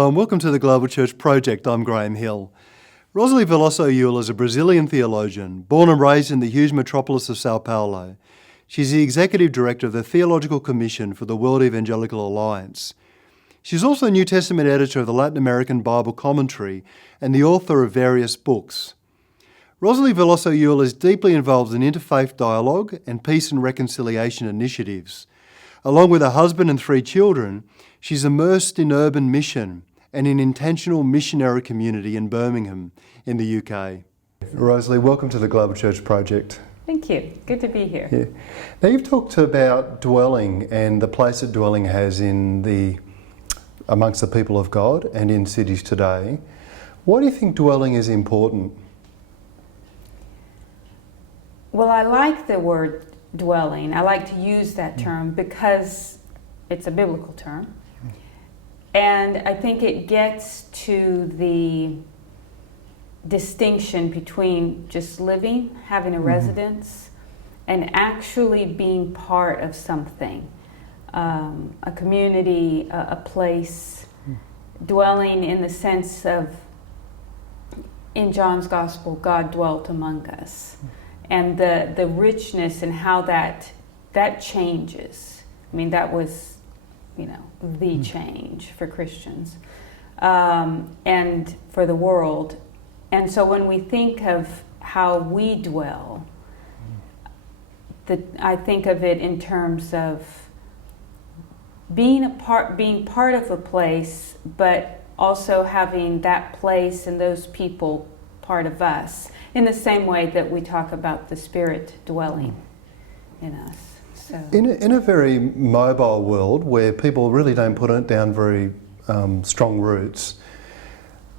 Hello and welcome to the GlobalChurch Project. I'm Graham Hill. Rosalee Velloso Ewell is a Brazilian theologian, born and raised in the huge metropolis of São Paulo. She's the Executive Director of the Theological Commission for the World Evangelical Alliance. She's also New Testament editor of the Latin American Bible Commentary and the author of various books. Rosalee Velloso Ewell is deeply involved in interfaith dialogue and peace and reconciliation initiatives. Along with her husband and 3 children, she's immersed in urban mission and in intentional missionary community in Birmingham in the UK. Rosalee, welcome to the GlobalChurch Project. Thank you. Good to be here. Yeah. Now you've talked about dwelling and the place that dwelling has amongst the people of God and in cities today. Why do you think dwelling is important? Well, I like the word dwelling. I like to use that term because it's a biblical term. And I think it gets to the distinction between just living, having a residence, and actually being part of something, a community, a place, dwelling in the sense of, in John's Gospel, God dwelt among us. And the richness and how that changes. I mean, that was, the change for Christians and for the world. And so when we think of how we dwell, I think of it in terms of being part of a place, but also having that place and those people part of us, in the same way that we talk about the Spirit dwelling in us. So. In a very mobile world where people really don't put it down very strong roots,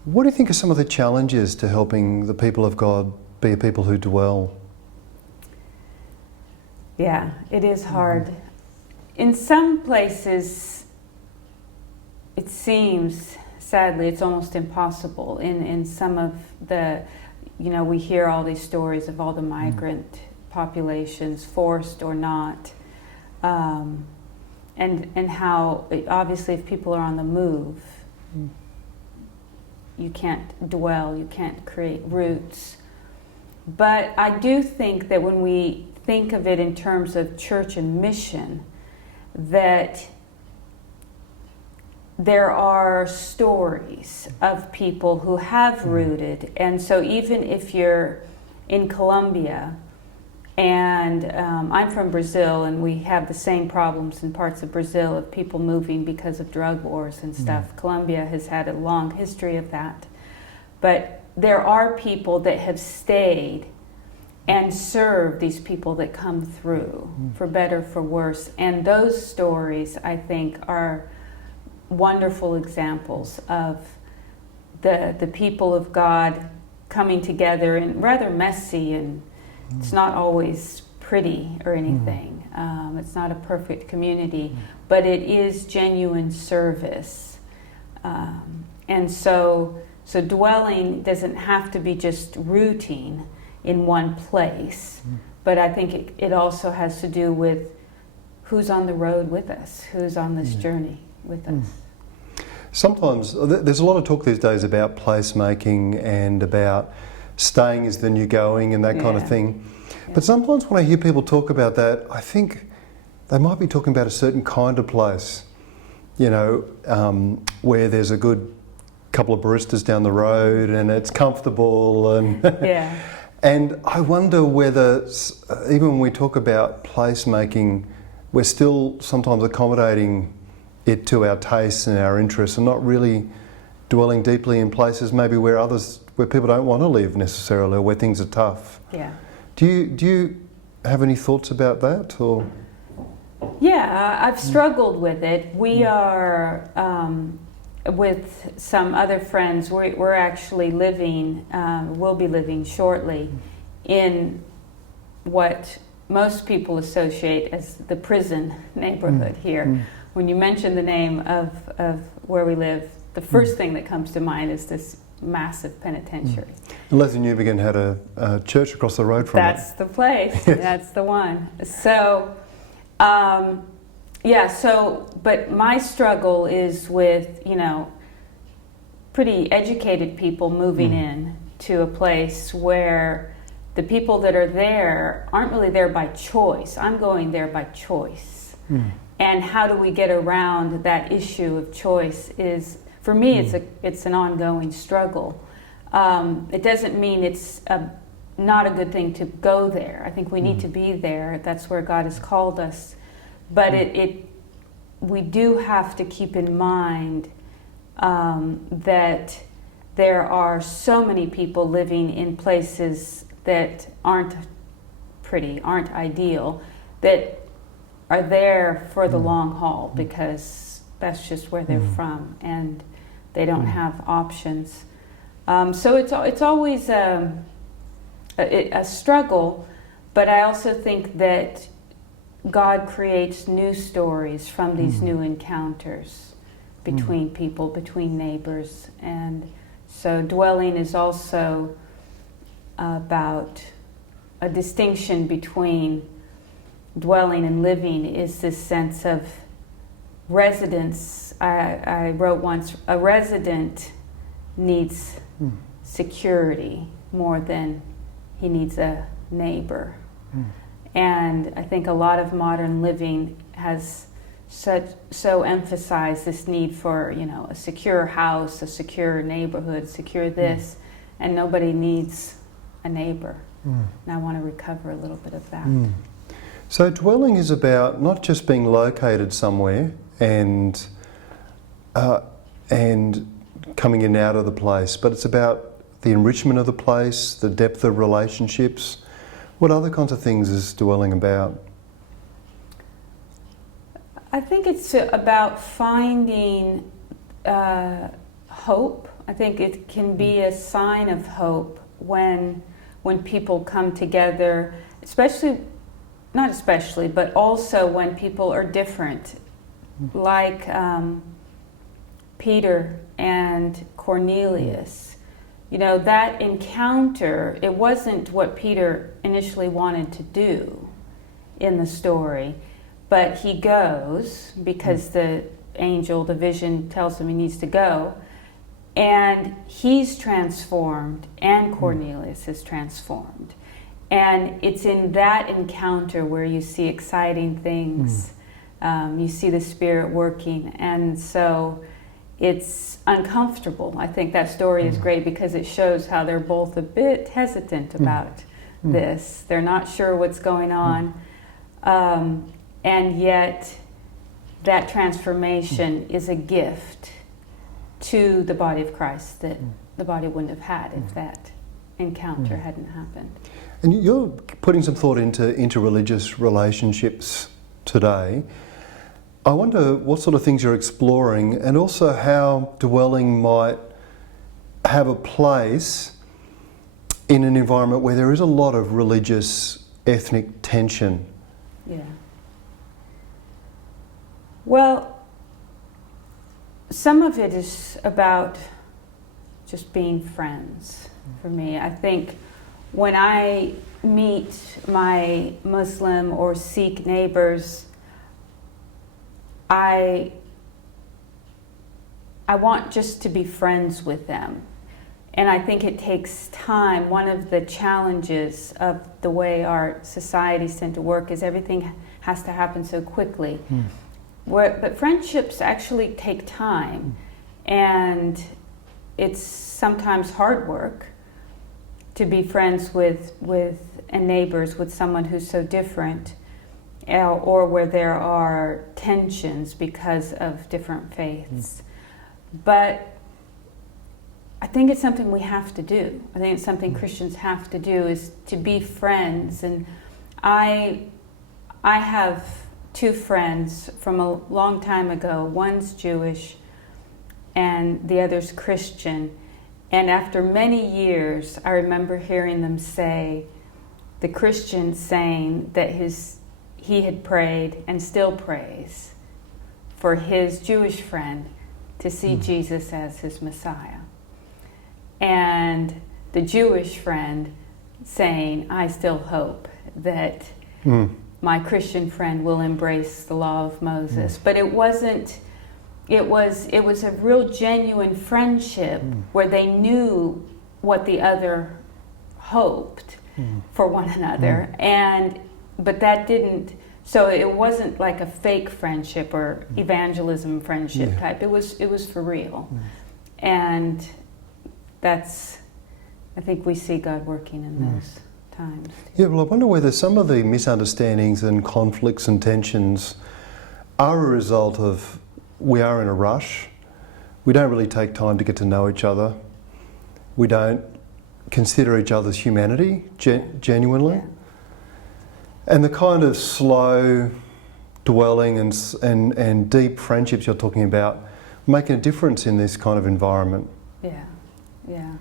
what do you think are some of the challenges to helping the people of God be a people who dwell? Yeah, it is hard. In some places, it seems, sadly, it's almost impossible. In some of the, we hear all these stories of all the migrant populations, forced or not, and how, obviously, if people are on the move, you can't dwell, you can't create roots. But I do think that when we think of it in terms of church and mission, that there are stories of people who have rooted. And so even if you're in Colombia, and I'm from Brazil, and we have the same problems in parts of Brazil of people moving because of drug wars and stuff. Colombia has had a long history of that. But there are people that have stayed and served these people that come through, for better, for worse. And those stories, I think, are wonderful examples of the people of God coming together in rather messy, and it's not always pretty or anything. It's not a perfect community, but it is genuine service. And so dwelling doesn't have to be just rooting in one place, but I think it also has to do with who's on the road with us, who's on this journey with us. Sometimes there's a lot of talk these days about placemaking and about staying is the new going and that kind of thing. Yeah. But sometimes when I hear people talk about that, I think they might be talking about a certain kind of place, where there's a good couple of baristas down the road and it's comfortable and and I wonder whether even when we talk about placemaking, we're still sometimes accommodating it to our tastes and our interests and not really dwelling deeply in places maybe where people don't want to live necessarily, or where things are tough. Yeah. Do you have any thoughts about that, or? Yeah, I've struggled with it. We are with some other friends. We're actually living. We'll be living shortly in what most people associate as the prison neighborhood here. When you mention the name of where we live, the first thing that comes to mind is this massive penitentiary. And Leslie Newbegin had a church across the road from it. That's the place. That's the one. So, but my struggle is with, pretty educated people moving in to a place where the people that are there aren't really there by choice. I'm going there by choice. And how do we get around that issue of choice is, for me, it's an ongoing struggle. It doesn't mean it's not a good thing to go there. I think we need to be there. That's where God has called us. But we do have to keep in mind that there are so many people living in places that aren't pretty, aren't ideal, that are there for the long haul because that's just where they're from and they don't have options. So it's always a struggle, but I also think that God creates new stories from these new encounters between people, between neighbors. And so dwelling is also about a distinction between dwelling and living is this sense of residence. I wrote once, a resident needs security more than he needs a neighbor. And I think a lot of modern living has so emphasized this need for, a secure house, a secure neighborhood, secure this, and nobody needs a neighbor. And I want to recover a little bit of that. So dwelling is about not just being located somewhere and coming in and out of the place, but it's about the enrichment of the place, the depth of relationships. What other kinds of things is dwelling about? I think it's about finding hope. I think it can be a sign of hope when people come together, but also when people are different, like Peter and Cornelius. That encounter, it wasn't what Peter initially wanted to do in the story, but he goes because the angel, the vision tells him he needs to go, and he's transformed and Cornelius is transformed. And it's in that encounter where you see exciting things, you see the Spirit working, and so it's uncomfortable. I think that story is great because it shows how they're both a bit hesitant about this. They're not sure what's going on, and yet that transformation is a gift to the body of Christ that the body wouldn't have had if that encounter hadn't happened. And you're putting some thought into interreligious relationships today. I wonder what sort of things you're exploring and also how dwelling might have a place in an environment where there is a lot of religious, ethnic tension. Yeah. Well, some of it is about just being friends for me. I think when I meet my Muslim or Sikh neighbors, I want just to be friends with them. And I think it takes time. One of the challenges of the way our societies tend to work is everything has to happen so quickly. But friendships actually take time. And it's sometimes hard work to be friends with and neighbors with someone who's so different, or where there are tensions because of different faiths. But I think it's something we have to do. I think it's something Christians have to do, is to be friends. And I have two friends from a long time ago. One's Jewish and the other's Christian. And after many years, I remember hearing them say, the Christian saying that he had prayed and still prays for his Jewish friend to see Jesus as his Messiah. And the Jewish friend saying, I still hope that my Christian friend will embrace the law of Moses. But it wasn't it was a real genuine friendship where they knew what the other hoped for one another, but that didn't. So it wasn't like a fake friendship or evangelism friendship type. It was for real, and that's. I think we see God working in those times. Yeah, well, I wonder whether some of the misunderstandings and conflicts and tensions are a result of we are in a rush. We don't really take time to get to know each other. We don't consider each other's humanity genuinely. Yeah. And the kind of slow dwelling and deep friendships you're talking about making a difference in this kind of environment. Yeah, yeah.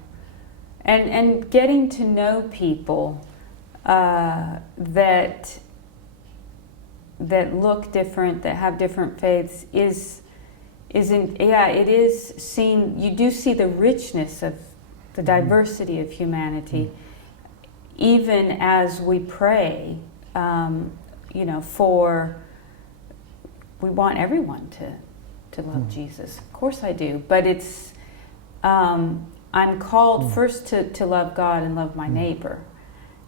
And getting to know people that look different, that have different faiths it is seen. You do see the richness of the diversity of humanity, even as we pray. We want everyone to love Jesus. Of course I do, but it's. I'm called first to love God and love my neighbor,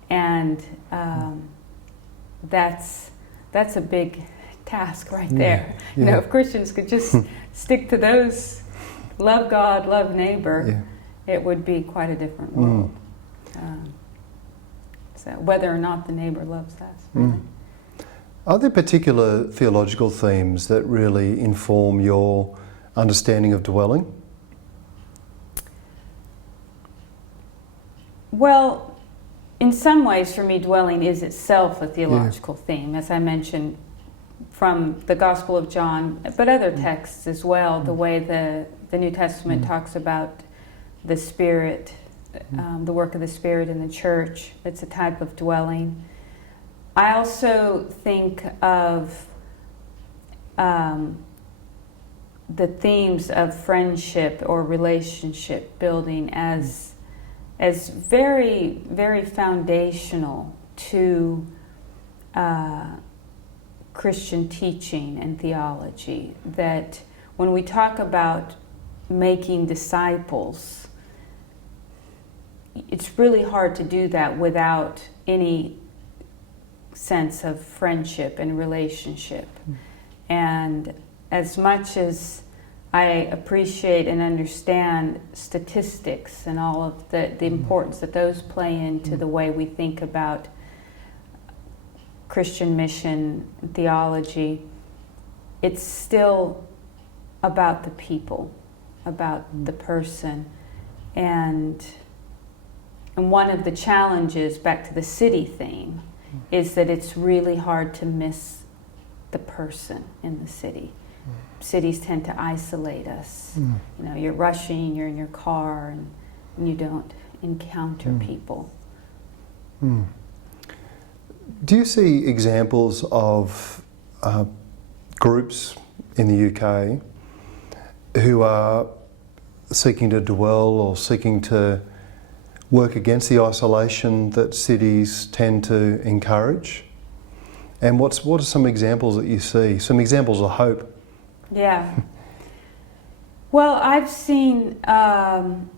and that's a big task right there. You know, if Christians could just stick to those, love God, love neighbor, it would be quite a different world. So whether or not the neighbor loves us. Really. Are there particular theological themes that really inform your understanding of dwelling? Well, in some ways, for me, dwelling is itself a theological theme, as I mentioned, from the Gospel of John, but other texts as well, the way the New Testament talks about the Spirit, the work of the Spirit in the church. It's a type of dwelling. I also think of the themes of friendship or relationship building as very, very foundational to Christian teaching and theology. That when we talk about making disciples, it's really hard to do that without any sense of friendship and relationship. And as much as I appreciate and understand statistics and all of the importance that those play into the way we think about Christian mission theology, it's still about the people, about the person. And one of the challenges, back to the city theme, is that it's really hard to miss the person in the city. Cities tend to isolate us. You know, you're rushing, you're in your car, and you don't encounter people. Do you see examples of groups in the UK who are seeking to dwell or seeking to work against the isolation that cities tend to encourage? And what are some examples that you see? Some examples of hope? Yeah. Well, I've seen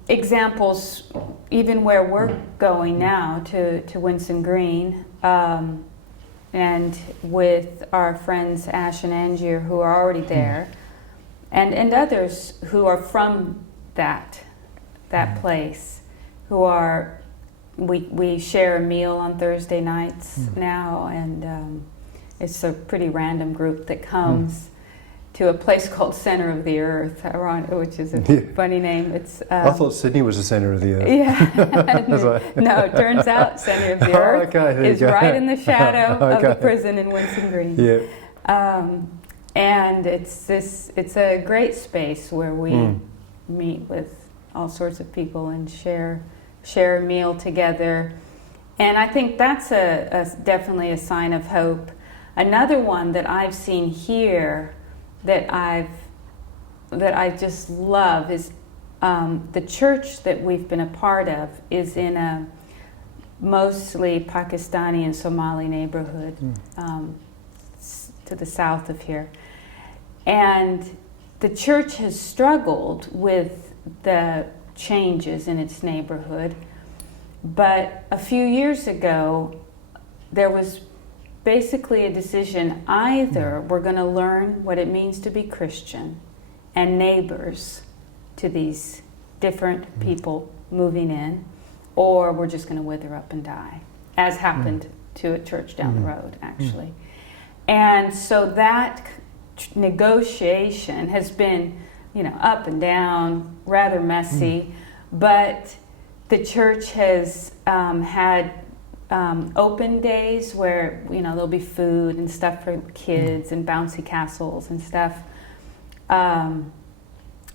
examples even where we're going now to Winson Green, and with our friends Ash and Angier who are already there, and others who are from that place, who are, we share a meal on Thursday nights now, and it's a pretty random group that comes to a place called Center of the Earth, which is a funny name. It's I thought Sydney was the centre of the earth. Yeah. No, it turns out Center of the Earth is right in the shadow of the prison in Winson Green. Yeah. And it's a great space where we meet with all sorts of people and share a meal together. And I think that's definitely a sign of hope. Another one that I've seen here that I just love is the church that we've been a part of is in a mostly Pakistani and Somali neighborhood to the south of here. And the church has struggled with the changes in its neighborhood, but a few years ago there was basically a decision: either we're going to learn what it means to be Christian and neighbors to these different people moving in, or we're just going to wither up and die, as happened to a church down the road, actually. And so that negotiation has been, up and down, rather messy, but the church has had open days where, there'll be food and stuff for kids and bouncy castles and stuff,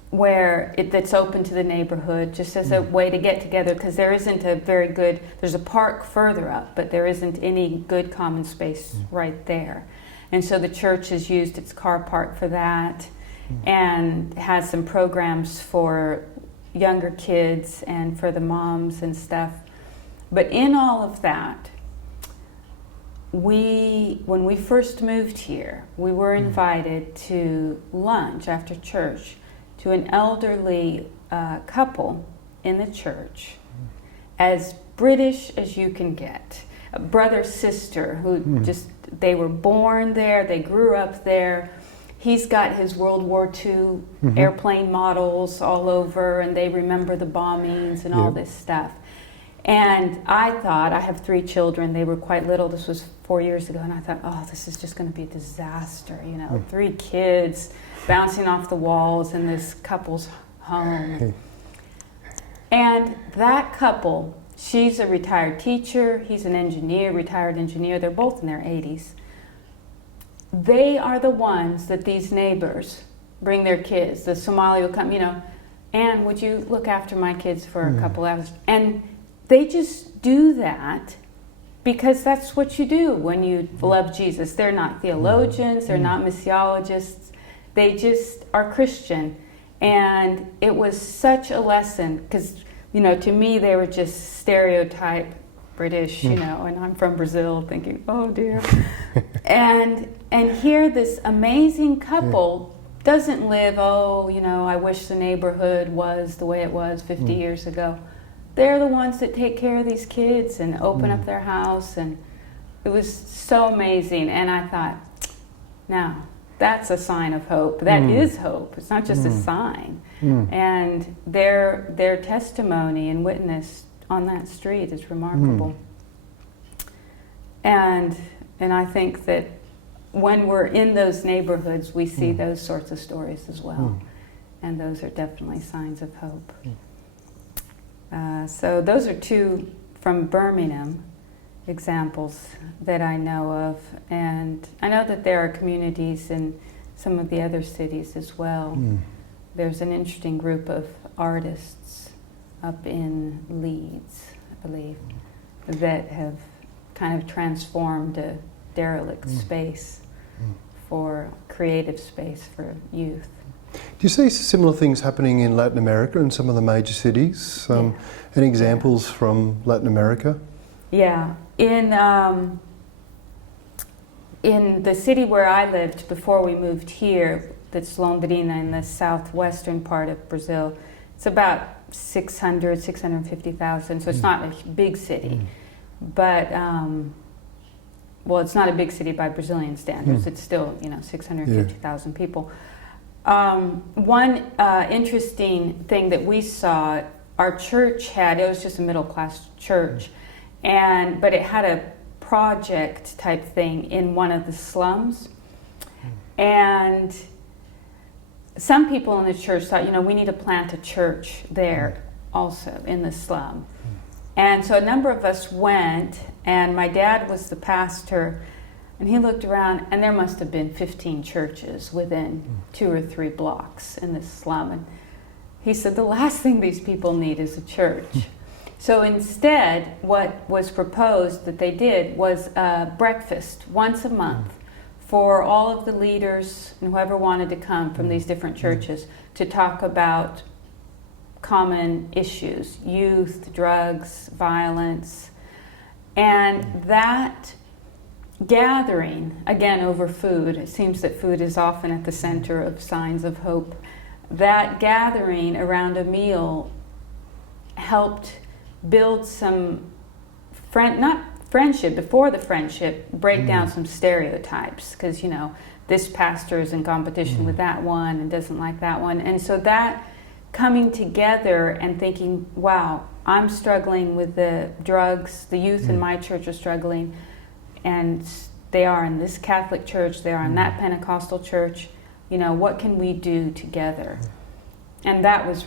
where that's open to the neighborhood just as a way to get together, because there isn't there's a park further up, but there isn't any good common space right there. And so the church has used its car park for that, and has some programs for younger kids and for the moms and stuff. But in all of that, when we first moved here, we were invited to lunch after church to an elderly couple in the church, as British as you can get. A brother, sister, who they were born there, they grew up there. He's got his World War II airplane models all over, and they remember the bombings and all this stuff. And I thought, I have 3 children, they were quite little, this was 4 years ago, and I thought, oh, this is just going to be a disaster, 3 kids bouncing off the walls in this couple's home. And that couple, she's a retired teacher, he's an engineer, retired engineer, they're both in their 80s. They are the ones that these neighbors bring their kids. The Somali will come, Anne, would you look after my kids for a couple hours? And they just do that because that's what you do when you love Jesus. They're not theologians, they're not missiologists, they just are Christian. And it was such a lesson, because, to me they were just stereotype British, and I'm from Brazil thinking, oh dear. And here this amazing couple doesn't live, I wish the neighborhood was the way it was 50 years ago. They're the ones that take care of these kids and open up their house, and it was so amazing. And I thought, now, that's a sign of hope. That is hope. It's not just a sign. And their testimony and witness on that street is remarkable. And I think that when we're in those neighborhoods, we see those sorts of stories as well. And those are definitely signs of hope. So those are 2 from Birmingham examples that I know of. And I know that there are communities in some of the other cities as well. There's an interesting group of artists up in Leeds, I believe, that have kind of transformed a derelict space for creative space for youth. Do you see similar things happening in Latin America in some of the major cities? Any examples from Latin America? Yeah. In the city where I lived before we moved here, that's Londrina in the southwestern part of Brazil, it's about 650,000, so it's not a big city. But, it's not a big city by Brazilian standards. It's still, 650,000 people. One interesting thing that we saw, our church had, it was just a middle-class church, but it had a project type thing in one of the slums. And some people in the church thought, we need to plant a church there also in the slum. And so a number of us went, and my dad was the pastor, and he looked around, and there must have been 15 churches within 2 or 3 blocks in this slum. And he said, the last thing these people need is a church. So instead, what was proposed that they did was a breakfast once a month for all of the leaders and whoever wanted to come from these different churches to talk about common issues: youth, drugs, violence. And that gathering, again, over food. It seems that food is often at the center of signs of hope. That gathering around a meal helped build some not friendship, before the friendship, break down some stereotypes, because, you know, this pastor is in competition with that one and doesn't like that one. And so that coming together and thinking, wow, I'm struggling with the drugs, the youth in my church are struggling, and they are in this Catholic church, they are in that Pentecostal church, you know, what can we do together? And that was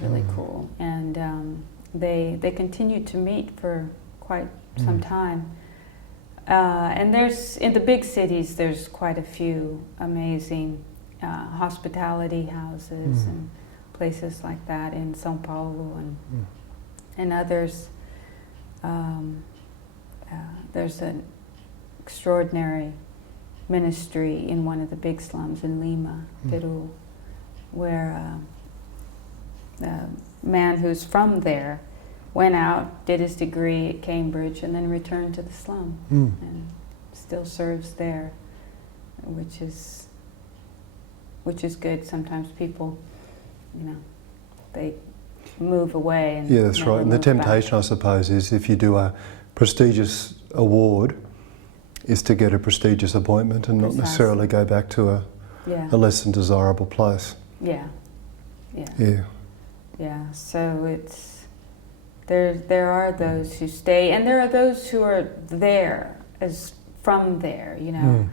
really cool. And they continued to meet for quite some time. And there's, in the big cities, there's quite a few amazing hospitality houses and places like that in São Paulo and others. There's an extraordinary ministry in one of the big slums in Lima, Peru, where a man who's from there went out, did his degree at Cambridge, and then returned to the slum and still serves there, which is good. Sometimes people, you know, they move away. And yeah, that's right. And the temptation, I suppose, is if you do a prestigious award, is to get a prestigious appointment and not necessarily go back to a less than desirable place. Yeah. So it's there are those who stay, and there are those who are there as from there, you know,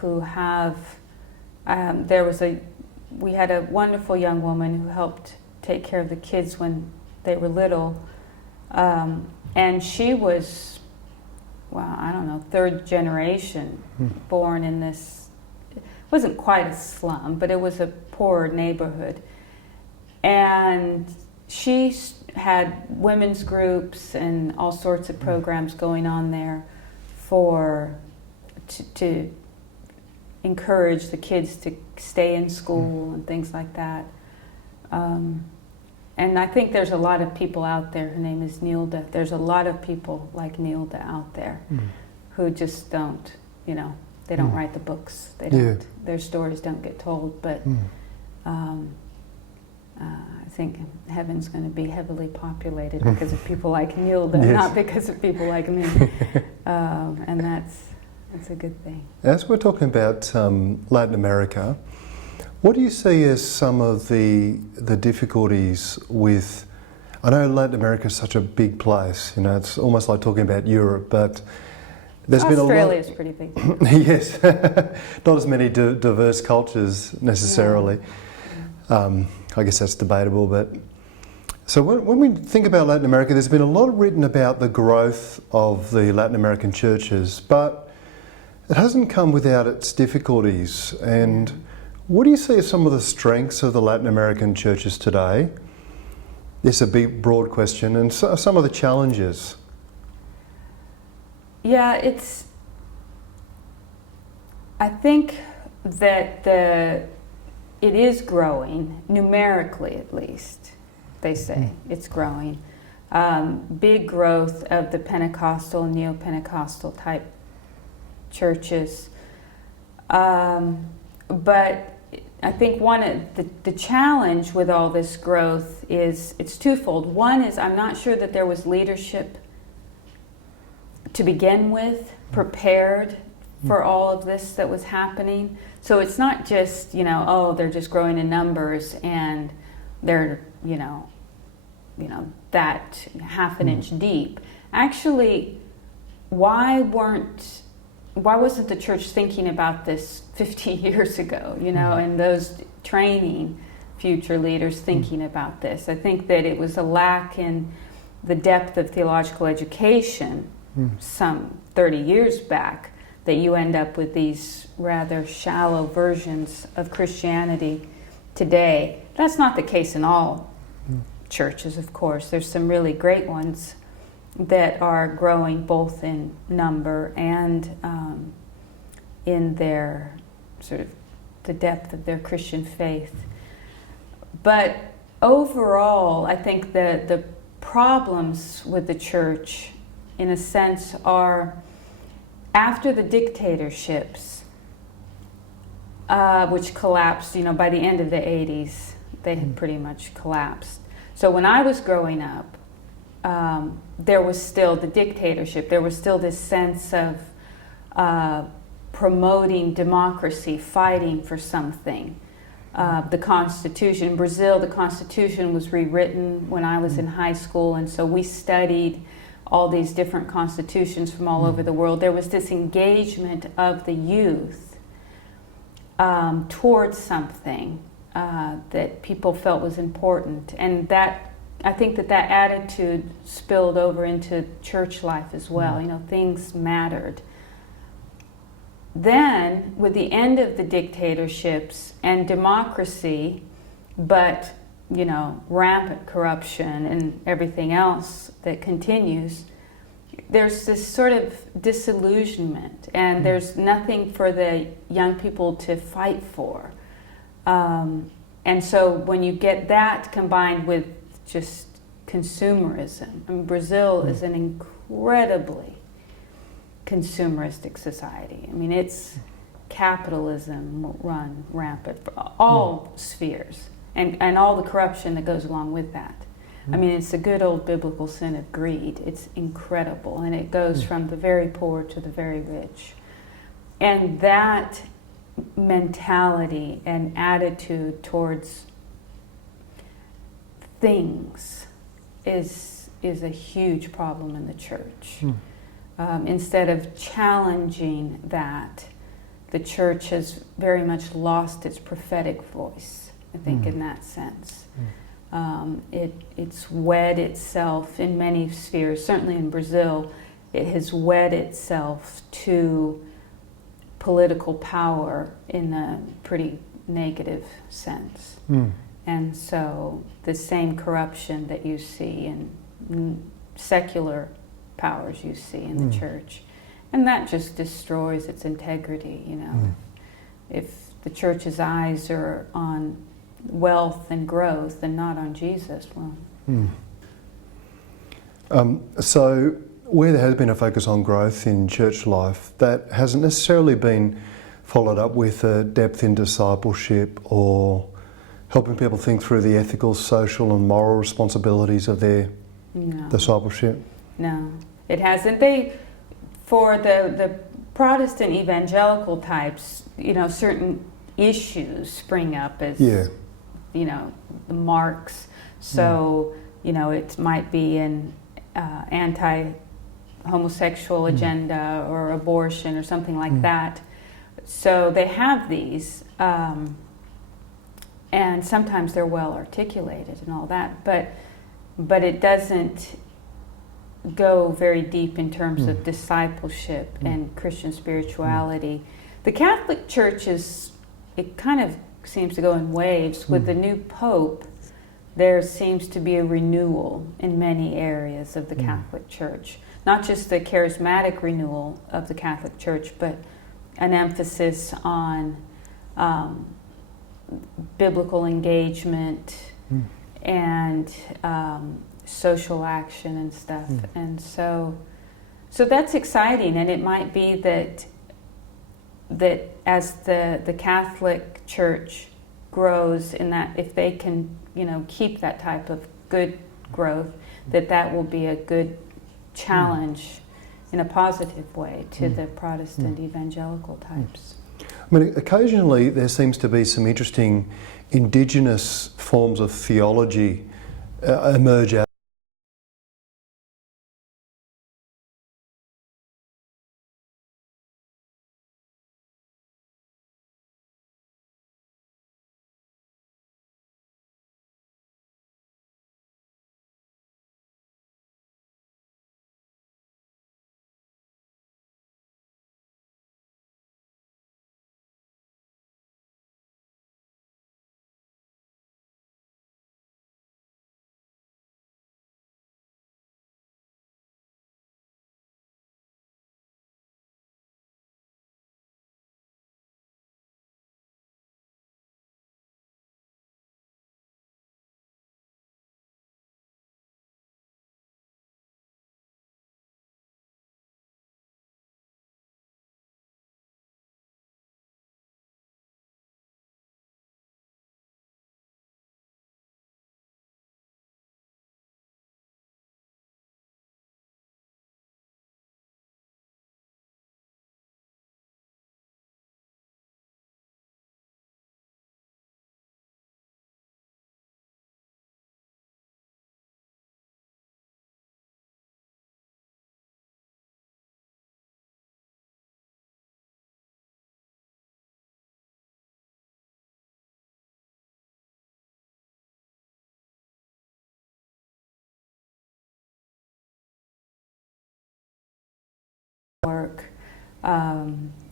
who have. We had a wonderful young woman who helped take care of the kids when they were little, and she was, well, I don't know, third generation, born in this. It wasn't quite a slum, but it was a poor neighborhood, and she had women's groups and all sorts of programs going on there to encourage the kids to stay in school and things like that. And I think there's a lot of people out there. Her name is Nilda. There's a lot of people like Nilda out there who just don't, you know, they don't write the books. They don't. Their stories don't get told. But I think heaven's going to be heavily populated because of people like Nilda, not because of people like me. And that's a good thing. As we're talking about Latin America, what do you see as some of the difficulties with? I know Latin America is such a big place. You know, it's almost like talking about Europe, but there's been a lot. Australia's pretty big. Yes, not as many diverse cultures necessarily. I guess that's debatable, but so when we think about Latin America, there's been a lot written about the growth of the Latin American churches, but it hasn't come without its difficulties. And what do you see as some of the strengths of the Latin American churches today? It's a big, broad question, and some of the challenges. Yeah, I think that it is growing, numerically at least, they say. It's growing. Big growth of the Pentecostal, neo-Pentecostal type churches. But I think one of the challenge with all this growth is it's twofold. One is I'm not sure that there was leadership to begin with, prepared for all of this that was happening. So it's not just, you know, oh, they're just growing in numbers and they're, you know, that half an inch deep. Actually, why wasn't the church thinking about this 50 years ago, you know, and those training future leaders thinking about this? I think that it was a lack in the depth of theological education some 30 years back that you end up with these rather shallow versions of Christianity today. That's not the case in all churches, of course. There's some really great ones that are growing both in number and in their sort of the depth of their Christian faith. But overall, I think that the problems with the church, in a sense, are after the dictatorships, which collapsed, by the end of the 80s, they had pretty much collapsed. So when I was growing up, there was still the dictatorship. There was still this sense of promoting democracy, fighting for something. The Constitution. In Brazil, the Constitution was rewritten when I was in high school, and so we studied all these different constitutions from all over the world. There was this engagement of the youth towards something that people felt was important, and that I think that attitude spilled over into church life as well. Things mattered. Then, with the end of the dictatorships and democracy, but rampant corruption and everything else that continues, there's this sort of disillusionment, and there's nothing for the young people to fight for. And so when you get that combined with just consumerism, Brazil is an incredibly consumeristic society. It's capitalism run rampant for all spheres, and all the corruption that goes along with that. It's the good old biblical sin of greed. It's incredible, and it goes from the very poor to the very rich. And that mentality and attitude towards things is a huge problem in the church. Instead of challenging that, the church has very much lost its prophetic voice, I think, in that sense. It's wed itself in many spheres. Certainly in Brazil, it has wed itself to political power in a pretty negative sense. And so the same corruption that you see in secular powers you see in the church. And that just destroys its integrity, If the church's eyes are on wealth and growth and not on Jesus, So where there has been a focus on growth in church life, that hasn't necessarily been followed up with a depth in discipleship or helping people think through the ethical, social and moral responsibilities of their discipleship. No, it hasn't. For the Protestant evangelical types, certain issues spring up as, the marks. So, it might be an anti-homosexual agenda or abortion or something like that. So they have these, and sometimes they're well articulated and all that, but it doesn't go very deep in terms of discipleship and Christian spirituality. The Catholic Church it kind of seems to go in waves. With the new Pope, there seems to be a renewal in many areas of the Catholic Church. Not just the charismatic renewal of the Catholic Church, but an emphasis on biblical engagement and social action and stuff. And so that's exciting, and it might be that as the Catholic Church grows, in that if they can keep that type of good growth, that will be a good challenge in a positive way to the Protestant evangelical types. Occasionally there seems to be some interesting indigenous forms of theology emerge out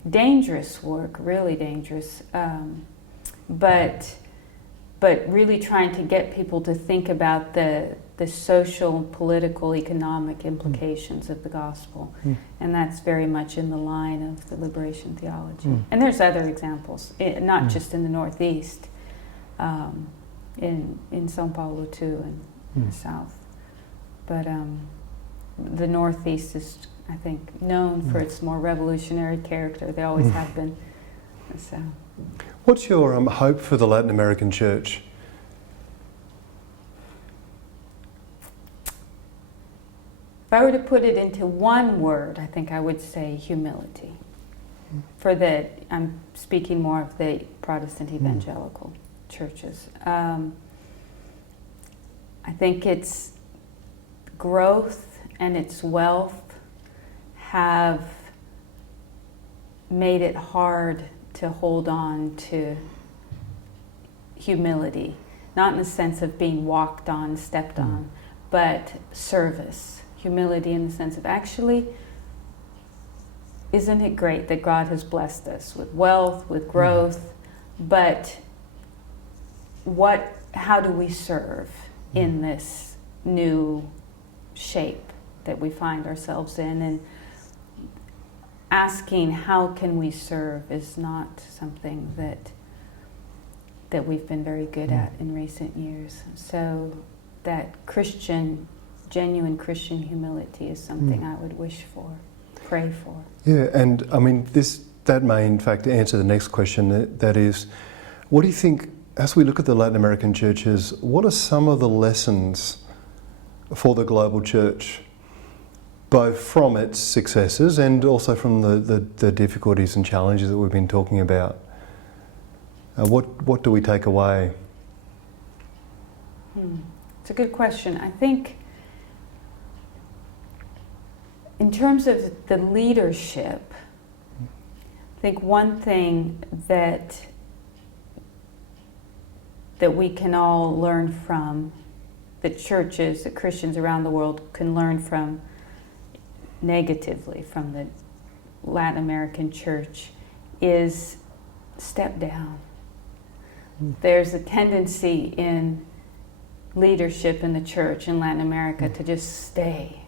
dangerous work, really dangerous, but really trying to get people to think about the social, political, economic implications of the gospel. And that's very much in the line of the liberation theology. And there's other examples, not just in the Northeast, in São Paulo too, and the South. But the Northeast is, I think, known for its more revolutionary character. They always have been. So. What's your hope for the Latin American church? If I were to put it into one word, I think I would say humility. For I'm speaking more of the Protestant evangelical churches. I think its growth and its wealth have made it hard to hold on to humility, not in the sense of being walked on, stepped on, but service. Humility in the sense of, actually, isn't it great that God has blessed us with wealth, with growth, but how do we serve in this new shape that we find ourselves in? And asking how can we serve is not something that we've been very good at in recent years. So that genuine Christian humility is something I would wish for, pray for. Yeah, and I mean, that may in fact answer the next question, that is, what do you think, as we look at the Latin American churches, what are some of the lessons for the global church, both from its successes and also from the difficulties and challenges that we've been talking about? What do we take away? It's a good question. I think in terms of the leadership, I think one thing that we can all learn from, that churches, that Christians around the world can learn from negatively from the Latin American church, is step down. There's a tendency in leadership in the church in Latin America to just stay,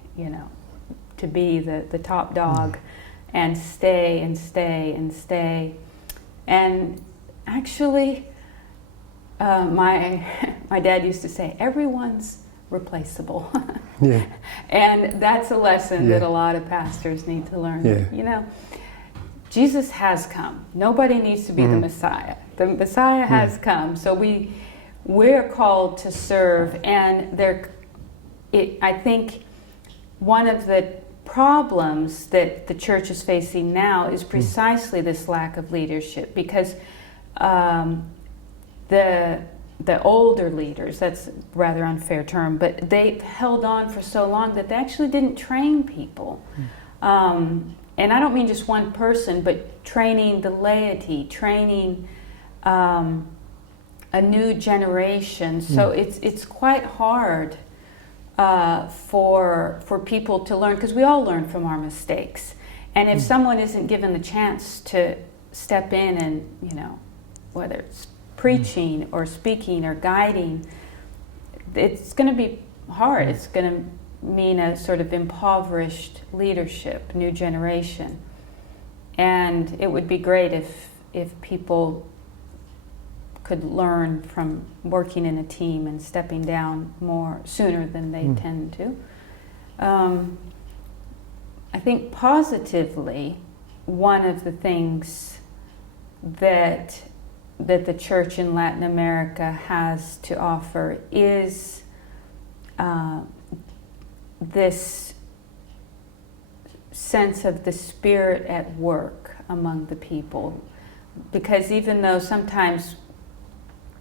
to be the top dog and stay and stay and stay. And actually, my dad used to say, everyone's replaceable. Yeah. And that's a lesson that a lot of pastors need to learn. Yeah. Jesus has come. Nobody needs to be the Messiah. The Messiah has come. So we're called to serve, and I think one of the problems that the church is facing now is precisely this lack of leadership, because the older leaders, that's a rather unfair term, but they held on for so long that they actually didn't train people. And I don't mean just one person, but training the laity, training a new generation. So it's quite hard for people to learn, because we all learn from our mistakes. And if someone isn't given the chance to step in and, whether it's preaching or speaking or guiding, it's going to be hard. It's going to mean a sort of impoverished leadership, new generation. And it would be great if people could learn from working in a team and stepping down more sooner than they tend to. I think positively, one of the things that the church in Latin America has to offer is this sense of the Spirit at work among the people. Because even though sometimes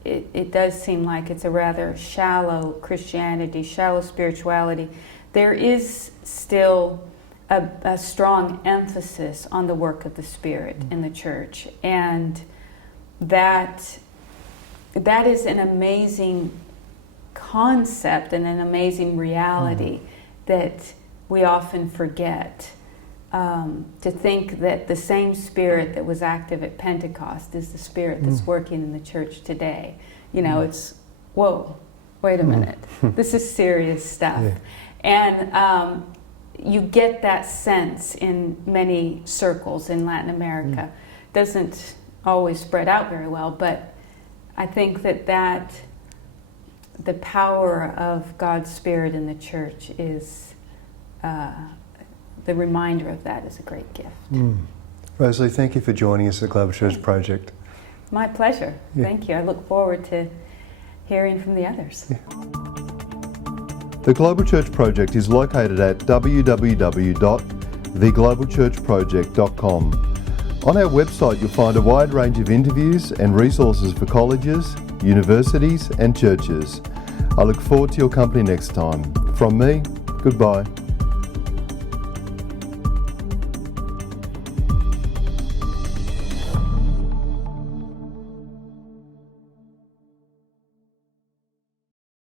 it does seem like it's a rather shallow Christianity, shallow spirituality, there is still a strong emphasis on the work of the Spirit in the church. And that is an amazing concept and an amazing reality that we often forget. to think that the same Spirit that was active at Pentecost is the Spirit that's working in the church today. You know, it's, whoa, wait a minute. This is serious stuff. Yeah. And you get that sense in many circles in Latin America. Doesn't always spread out very well, but I think that the power of God's Spirit in the church is, the reminder of that is a great gift. Rosalee, thank you for joining us at the Global Church Project. My pleasure. Yeah. Thank you. I look forward to hearing from the others. Yeah. The Global Church Project is located at www.theglobalchurchproject.com. On our website you'll find a wide range of interviews and resources for colleges, universities and churches. I look forward to your company next time. From me, goodbye.